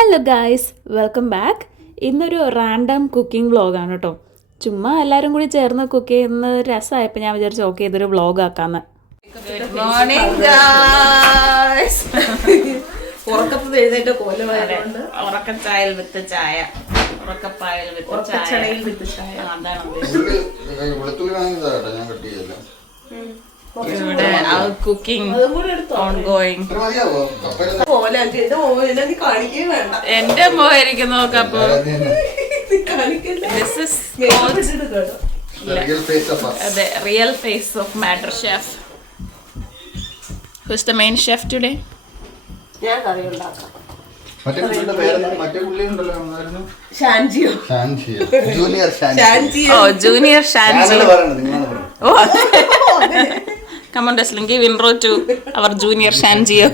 Hello guys, welcome back. ഇന്നൊരു random cooking വ്ളോഗാണ് കേട്ടോ. ചുമ്മാ എല്ലാവരും കൂടി ചേർന്ന് കുക്ക് ചെയ്യുന്നത് രസമായപ്പോൾ ഞാൻ വിചാരിച്ചു ഓക്കെ ഇതൊരു വ്ളോഗ് ആക്കാന്ന്. Good morning guys. ഉറക്കത്തിൽ എഴുന്നേറ്റ കോലമായതുകൊണ്ട് ഉറക്കച്ചായൽ വിത്ത് ചായ, ഉറക്കപ്പായൽ വിത്ത് ചായ, അതാണ് ഇവിടെ കുക്കിംഗ് ഓൺഗോയിങ്. എന്റെ മോയിരിക്കുന്നു നോക്കപ്പോ. അതെ, real face of matter chef. Who's the main chef today? ഞാൻ കറി ഉണ്ടാക്കാം. ജൂനിയർ ഷാൻജിയോ. Come on, Desling, give intro to our junior Shanjiyo.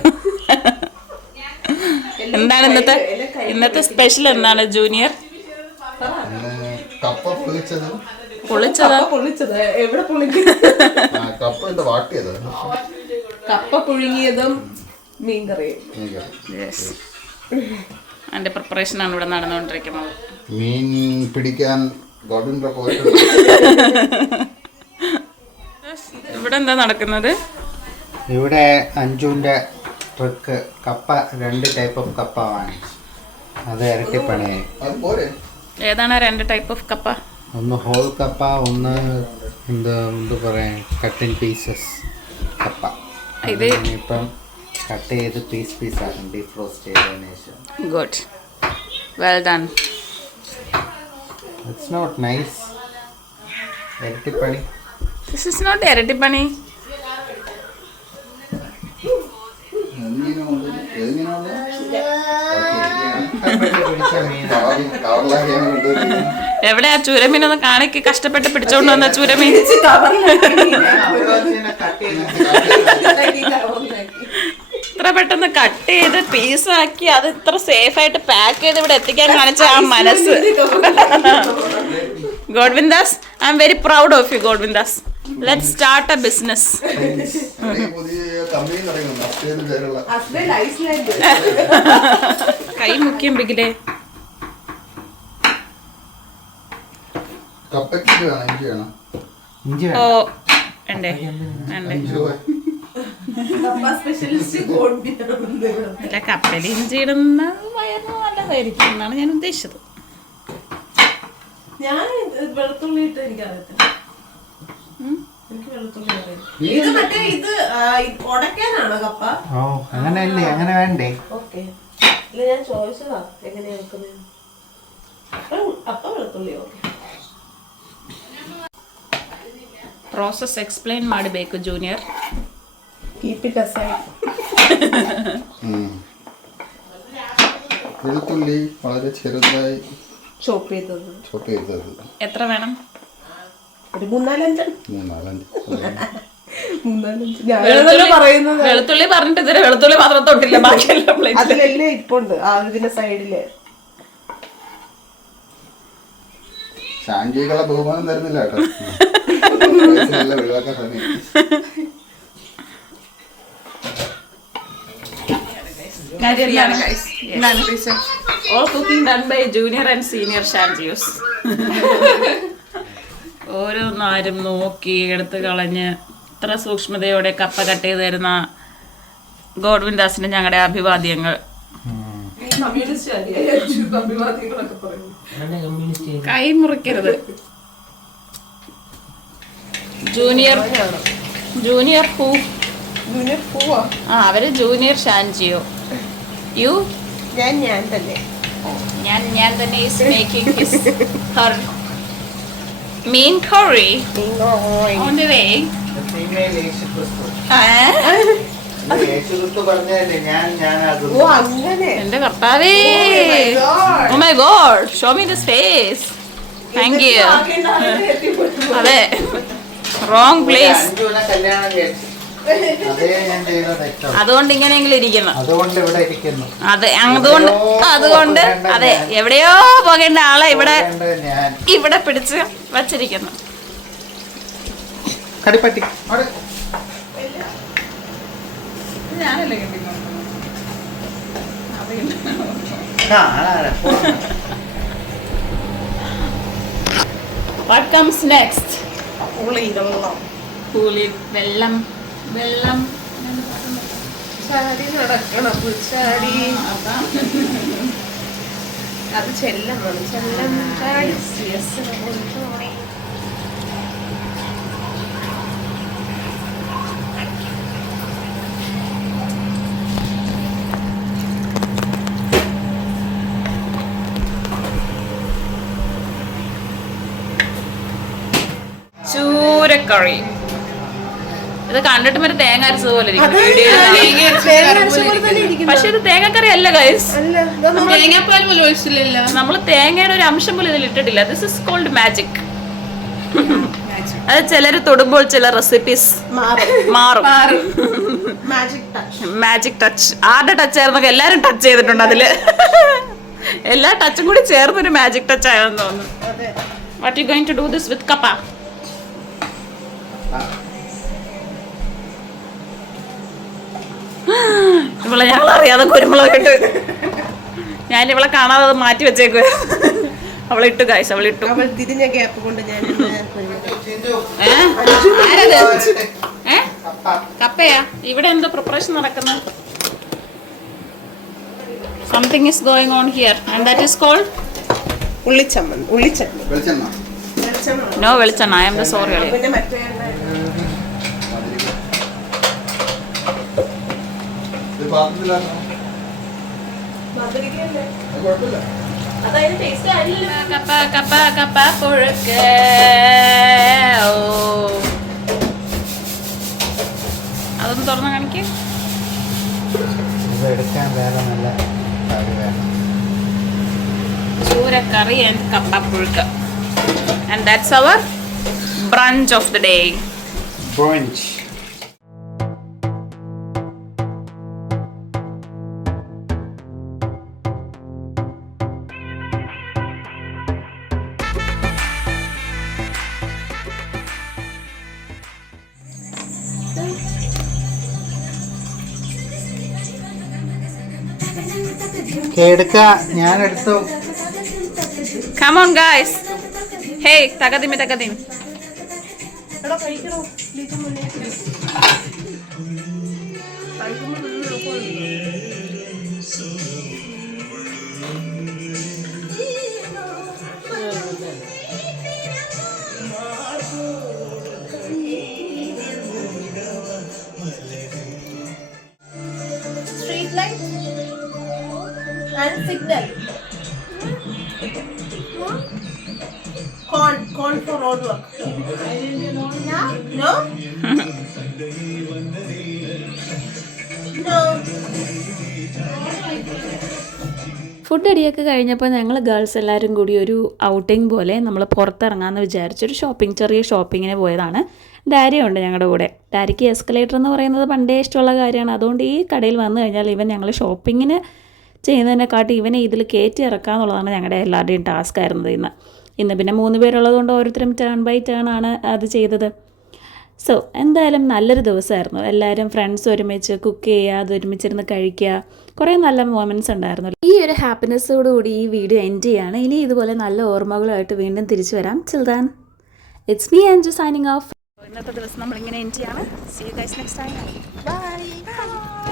എന്താണ് ഇന്നത്തെ സ്പെഷ്യൽ? എന്താണ് ജൂനിയർ? കപ്പ പുഴുങ്ങിയതും മീൻകറിയും. അതിന്റെ പ്രിപ്പറേഷൻ ആണ് ഇവിടെ നടന്നുകൊണ്ടിരിക്കുന്നത്. മീൻ പിടിക്കാൻ ഇവിടെ എന്താ നടക്കുന്നത്? ഇവിടെ അഞ്ചുവിൻ്റെ ട്രിക്ക് കപ്പ, 2 ടൈപ്പ് ഓഫ് കപ്പ വാങ്ങിച്ചു. അത് ഇരട്ടിപ്പണിയായി. ഏതാണ് 2 ടൈപ്പ് ഓഫ് കപ്പ? ഒന്ന് ഹോൾ കപ്പ, ഒന്ന് എന്ത് പറയാൻ കട്ടിൻ പീസസ് കപ്പ. ഇത് ഇപ്പം കട്ട് ചെയ്ത് പീസാക്കും ഡീപ് റോസ്റ്റ് ചെയ്തതിന് ശേഷം. Good, well done. It's not nice. ഇരട്ടിപ്പണി. This is not ഇരട്ടിപ്പണി. എവിടെയാ ചൂരമീനൊന്ന് കാണിക്ക്. കഷ്ടപ്പെട്ട് പിടിച്ചോണ്ട് വന്ന ചൂരമീൻ ഇത്ര പെട്ടെന്ന് കട്ട് ചെയ്ത് പീസാക്കി അത് ഇത്ര സേഫ് ആയിട്ട് പാക്ക് ചെയ്ത് ഇവിടെ എത്തിക്കാൻ കാണിച്ച ആ മനസ്സ്. Godwindas, I am very proud of you Godwindas. Let's start a business. കൈ മുക്കിയും ബിഗിലേ. ഓ വേണ്ടേ അല്ല, കപ്പലി ഇഞ്ചി ഇടുന്ന വയറിന് നല്ലതായിരിക്കും എന്നാണ് ഞാൻ ഉദ്ദേശിച്ചത്. ഞാൻ വെളുത്തുള്ളി ഇട്ട് എനിക്കറിയത്തില്ല. എനിക്ക് വെളുത്തുള്ളി അറിയാം. ഇത് മറ്റേ ഇത് ഉടയ്ക്കാനാണോ കപ്പ? ഓ അങ്ങനെയല്ലേ, അങ്ങനെ വേണ്ടേ? ഓക്കെ, ഇല്ല ഞാൻ ചോദിച്ചതാ എങ്ങനെയാ വെക്കുന്നത്. അപ്പൊ വെളുത്തുള്ളി ഓക്കെ. പ്രോസസ് എക്സ്പ്ലെയിൻ ಮಾಡಬೇಕು ജൂനിയർ. Keep it aside. വെളുത്തുള്ളി വളരെ ചെറുതായി ചോപ്പ് ചെയ്തത്. എത്ര വേണം? ഒരു 3-4 വെളുത്തുള്ളി പറഞ്ഞിട്ട് ഇതുവരെ വെളുത്തുള്ളി മാത്രം തൊട്ടില്ല, ബാക്കിയെല്ലാം അതിലല്ലേ ഇപ്പൊണ്ട് ഇതിന്റെ സൈഡില്. ഷാൻജികളെ ബഹുമാനം തരുന്നില്ല കേട്ടോ. ഒഴിവാക്കാൻ സമയം. All cooking done by junior and senior Shanjiyos. ഓരോന്നാരും നോക്കി എടുത്ത് കളഞ്ഞ് ഇത്ര സൂക്ഷ്മതയോടെ കപ്പ കട്ട് ചെയ്ത് തരുന്ന ഗോഡ്വിന്ദാസിന് ഞങ്ങളുടെ അഭിവാദ്യങ്ങൾ. കൈ മുറിക്കരുത്. Junior who? അവര് ജൂനിയർ ഷാൻജിയോ. യു? ഞാൻ തന്നെ. ഞാൻ തന്നെ is making her mean curry on the way. എന്റെ കർത്താവേ, oh my god, show me this face. Thank you. അതെ, wrong place. അതുകൊണ്ട് ഇങ്ങനെയെങ്കിലും ഇരിക്കണം. അതുകൊണ്ട് അതെ, എവിടെയോ പോകേണ്ട ആളെ ഇവിടെ പിടിച്ച് വച്ചിരിക്കുന്നു. ഞാനല്ലേ കെട്ടിക്കൊണ്ടു. What comes next? പുളി വെള്ളം കൂലി വെള്ളം വെള്ളം ചാടി നടക്കണം ചാടി അത് ചെല്ലമാണ് ചെല്ലം ചാടി ചൂരക്കറി. ഇത് കണ്ടിട്ട് ഒരു തേങ്ങ അരച്ചത് പോലെ ഇരിക്കുന്നു. പക്ഷെ ഇത് തേങ്ങക്കറി അല്ല ഗൈസ്. തേങ്ങാപ്പാൽ പോലും ഒഴിച്ചില്ലല്ലോ. നമ്മൾ തേങ്ങയുടെ ഒരു അംശം പോലും ഇതിൽ ഇട്ടിട്ടില്ല. This is called magic. അത് ചിലര് തൊടുമ്പോൾ ചില റെസിപ്പീസ് മാറും. Magic touch. ആരുടെ ടച്ച് ആയിരുന്നൊക്കെ എല്ലാരും ടച്ച് ചെയ്തിട്ടുണ്ട് അതില്. എല്ലാ ടച്ചും കൂടി ചേർന്നൊരു മാജിക് ടച്ച് ആയെന്ന് തോന്നുന്നു. What you going to do this with kappa? ഇവളെ ഞങ്ങൾ അറിയാതെ കുരുമുളക് ഇട്ട്, ഞാൻ ഇവളെ കാണാതെ അത് മാറ്റി വെച്ചേക്കുക. അവളിട്ടു ഗൈസ്, അവളിട്ടു. തിരിഞ്ഞ ഗ്യാപ്പ് കൊണ്ട് ഞാൻ കപ്പയാ? ഇവിടെ എന്തോ പ്രിപ്പറേഷൻ നടക്കുന്നത്. Something is going on here and that is called ഉള്ളിച്ചമ്മന്തി. വെളിച്ചെണ്ണ. നോ വെളിച്ചെണ്ണ. I am the sorry. പിന്നെ മറ്റേ ഇത് പാത്രത്തിലാക്കണം. കുഴപ്പമില്ല. കപ്പ കപ്പ കപ്പ പുഴുക്ക്. ഓ, അതൊന്ന് തുറന്ന് കാണിക്ക്. ഇത് എടുക്കാൻ വേറെ നല്ല കറി വേണം. ചൂരക്കറി ആൻഡ് കപ്പ പുഴുക്ക്. And that's our brunch of the day. Brunch. എടുക്ക, ഞാൻ എടുത്തു. Come on guys. Hey, takadimi takadimi. street light and signal. Con for road work. No? No. Food അടിയൊക്കെ കഴിഞ്ഞപ്പോൾ ഞങ്ങൾ ഗേൾസ് എല്ലാവരും കൂടി ഒരു ഔട്ടിംഗ് പോലെ നമ്മൾ പുറത്തിറങ്ങാമെന്ന് വിചാരിച്ചൊരു ചെറിയ ഷോപ്പിങ്ങിന് പോയതാണ്. ഡാരി ഉണ്ട് ഞങ്ങളുടെ കൂടെ. ഡാരിക്ക് എസ്കലേറ്റർ എന്ന് പറയുന്നത് പണ്ടേ ഇഷ്ടമുള്ള കാര്യമാണ്. അതുകൊണ്ട് ഈ കടയിൽ വന്നു കഴിഞ്ഞാൽ ഇവൻ ഞങ്ങൾ ഷോപ്പിങ്ങിന് ചെയ്യുന്നതിനെക്കാട്ടി ഇവനെ ഇതിൽ കയറ്റി ഇറക്കുക എന്നുള്ളതാണ് ഞങ്ങളുടെ എല്ലാവരുടെയും ടാസ്ക് ആയിരുന്നത് ഇന്ന് പിന്നെ 3 പേരുള്ളതുകൊണ്ട് ഓരോരുത്തരും ടേൺ ബൈ ടേൺ ആണ് അത് ചെയ്തത്. സോ എന്തായാലും നല്ലൊരു ദിവസമായിരുന്നു. എല്ലാവരും ഫ്രണ്ട്സ് ഒരുമിച്ച് കുക്ക് ചെയ്യുക, അത് ഒരുമിച്ചിരുന്ന് കഴിക്കുക, കുറേ നല്ല മൊമെൻറ്റ്സ് ഉണ്ടായിരുന്നു. ഈ ഒരു ഹാപ്പിനെസ്സോടുകൂടി ഈ വീഡിയോ എൻഡ് ചെയ്യാണ്. ഇനി ഇതുപോലെ നല്ല ഓർമ്മകളുമായിട്ട് വീണ്ടും തിരിച്ചു വരാം. Till then, it's me Anju signing off. ഇന്നത്തെ ദിവസം നമ്മളിങ്ങനെ എൻഡ് ചെയ്യാണ്. See you guys next time. Bye.